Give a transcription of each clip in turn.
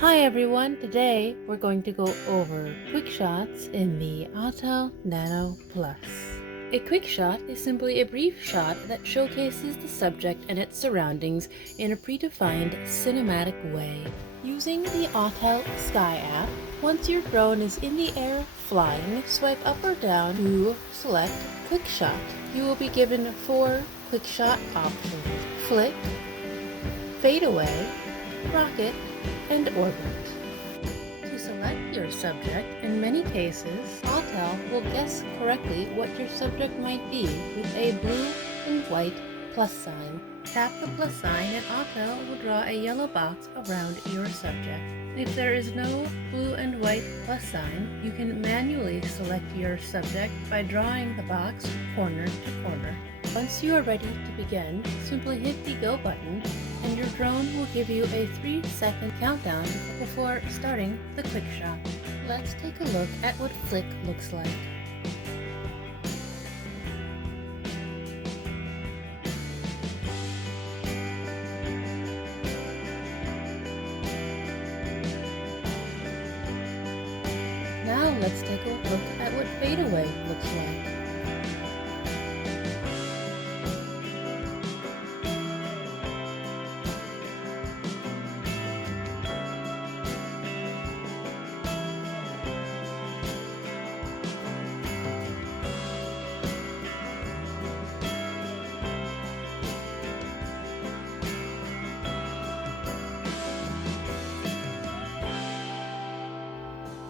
Hi everyone, today we're going to go over quick shots in the Autel Nano Plus. A quick shot is simply a brief shot that showcases the subject and its surroundings in a predefined cinematic way. Using the Autel Sky app, once your drone is in the air flying, swipe up or down to select quick shot. You will be given 4 quick shot options: flick, fade away, rocket, and orbit. To select your subject, in many cases, Autel will guess correctly what your subject might be with a blue and white plus sign. Tap the plus sign and Autel will draw a yellow box around your subject. If there is no blue and white plus sign, you can manually select your subject by drawing the box corner to corner. Once you are ready to begin, simply hit the go button and your drone will give you a 3-second countdown before starting the quick shot. Let's take a look at what flick looks like. Now let's take a look at what fade away looks like.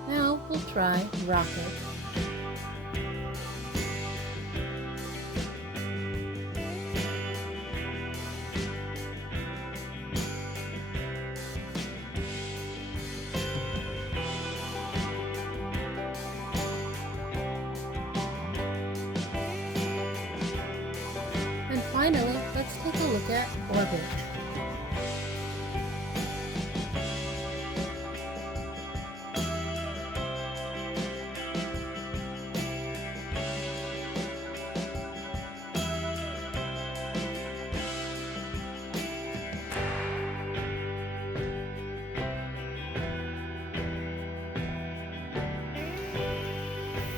Now we'll try rocket. And finally, let's take a look at orbit.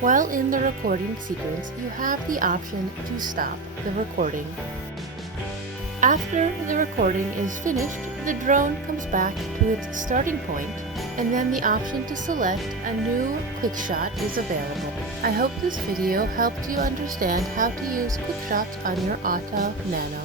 While in the recording sequence, you have the option to stop the recording. After the recording is finished, the drone comes back to its starting point, and then the option to select a new quick shot is available. I hope this video helped you understand how to use quick shots on your Autel Nano.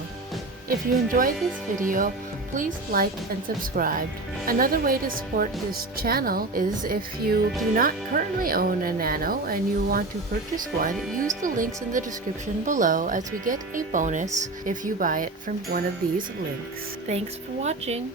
If you enjoyed this video, please like and subscribe. Another way to support this channel is if you do not currently own a Nano and you want to purchase one, use the links in the description below as we get a bonus if you buy it from one of these links. Thanks for watching.